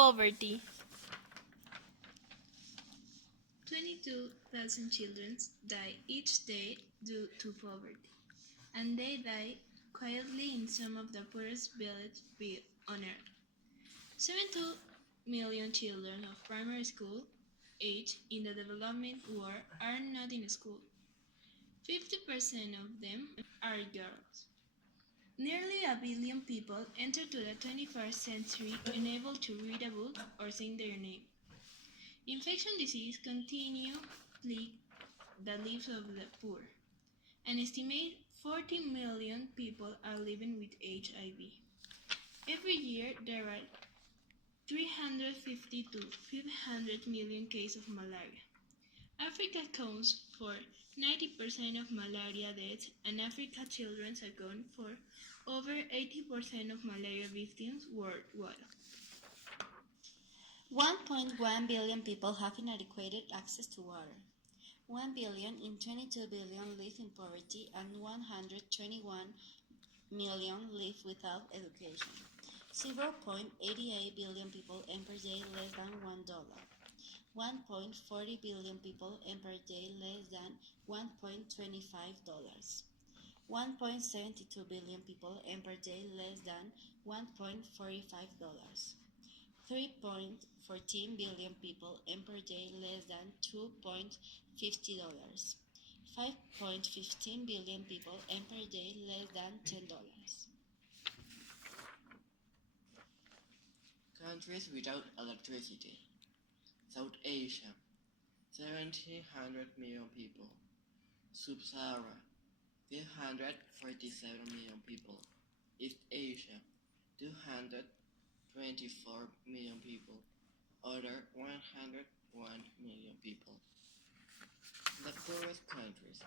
poverty. 22,000 children die each day due to poverty, and they die quietly in some of the poorest villages on earth. 72 million children of primary school age in the developing world are not in school. 50% of them are girls. Nearly a billion people enter to the 21st century unable to read a book or sing their name. Infection disease continue plague the lives of the poor. An estimated 40 million people are living with HIV. Every year there are 350 to 500 million cases of malaria. Africa accounts for 90% of malaria deaths, and African children account for over 80% of malaria victims worldwide. 1.1 billion people have inadequate access to water. 1 billion in 22 billion live in poverty, and 121 million live without education. 0.88 billion people earn per day less than $1. 1.40 billion people earn per day less than $1.25. 1.72 billion people earn per day less than $1.45. 3.14 billion people earn per day less than $2.50. 5.15 billion people earn per day less than $10. Countries without electricity. South Asia, 1,700 million people. Sub-Sahara, 347 million people. East Asia, 224 million people. Other 101 million people. The poorest countries.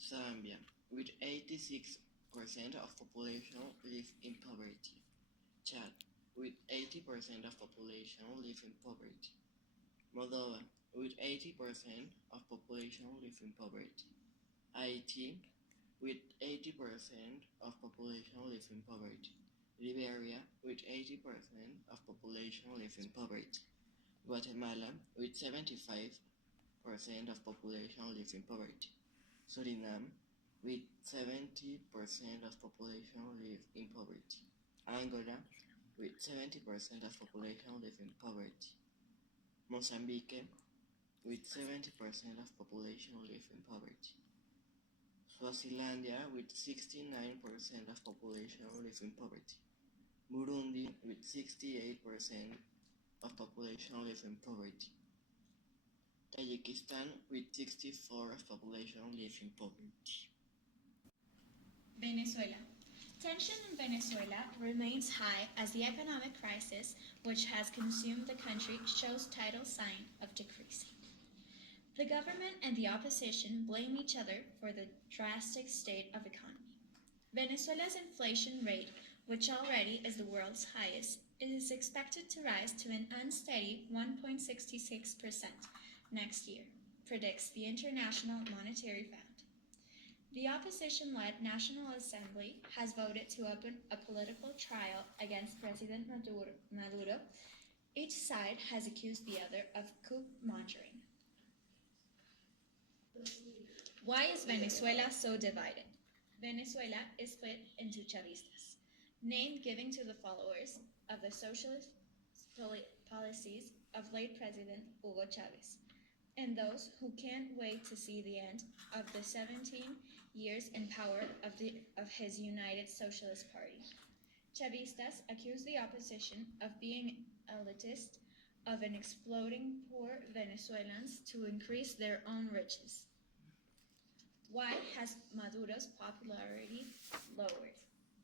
Zambia, with 86% of population live in poverty. Chad, with 80% of population live in poverty. Moldova, with 80% of population live in poverty. Haiti, with 80% of population live in poverty. Liberia, with 80% of population live in poverty. Guatemala, with 75% of population live in poverty. Suriname, with 70% of population live in poverty. Angola, with 70% of population live in poverty. Mozambique, with 70% of population live in poverty. Swazilandia, with 69% of population live in poverty. Burundi, with 68% of population live in poverty. Tajikistan, with 64% of population live in poverty. Venezuela. Tension in Venezuela remains high as the economic crisis, which has consumed the country, shows tidal sign of decreasing. The government and the opposition blame each other for the drastic state of economy. Venezuela's inflation rate, which already is the world's highest, is expected to rise to an unsteady 1.66% next year, predicts the International Monetary Fund. The opposition-led National Assembly has voted to open a political trial against President Maduro. Each side has accused the other of coup mongering. Why is Venezuela so divided? Venezuela is split into Chavistas, name given to the followers of the socialist policies of late President Hugo Chavez, and those who can't wait to see the end of the 17 years in power of his United Socialist Party. Chavistas accuse the opposition of being elitist, of an exploiting poor Venezuelans to increase their own riches. Why has Maduro's popularity lowered?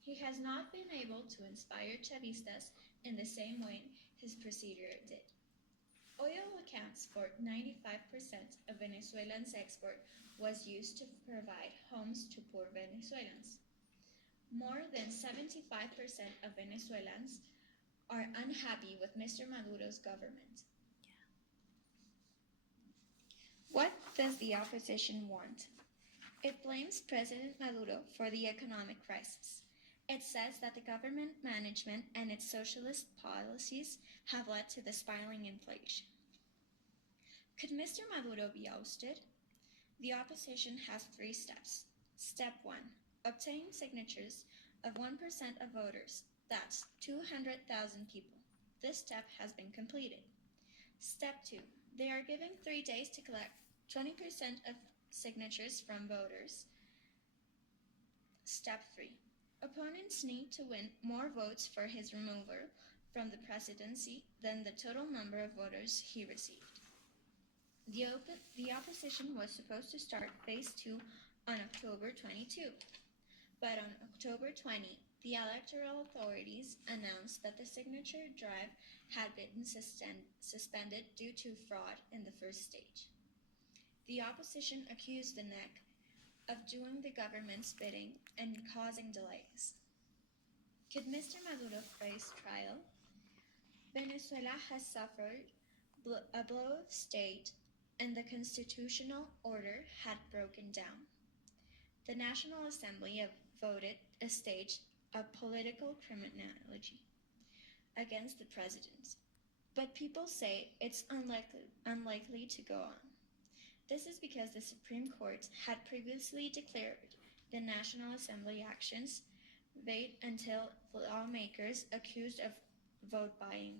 He has not been able to inspire Chavistas in the same way his predecessor did. Oil accounts for 95% of Venezuelans' export was used to provide homes to poor Venezuelans. More than 75% of Venezuelans are unhappy with Mr. Maduro's government. What does the opposition want? It blames President Maduro for the economic crisis. It says that the government management and its socialist policies have led to the spiraling inflation. Could Mr. Maduro be ousted? The opposition has 3 steps. Step 1. Obtain signatures of 1% of voters. That's 200,000 people. This step has been completed. Step 2. They are given 3 days to collect 20% of signatures from voters. Step 3. Opponents need to win more votes for his removal from the presidency than the total number of voters he received. The opposition was supposed to start phase 2 on October 22, but on October 20, the electoral authorities announced that the signature drive had been suspended due to fraud in the first stage. The opposition accused the NEC of doing the government's bidding and causing delays. Could Mr. Maduro face trial? Venezuela has suffered a blow of state and the constitutional order had broken down. The National Assembly voted a stage of political criminality against the president, but people say it's unlikely to go on. This is because the Supreme Court had previously declared the National Assembly actions vague until lawmakers accused of vote buying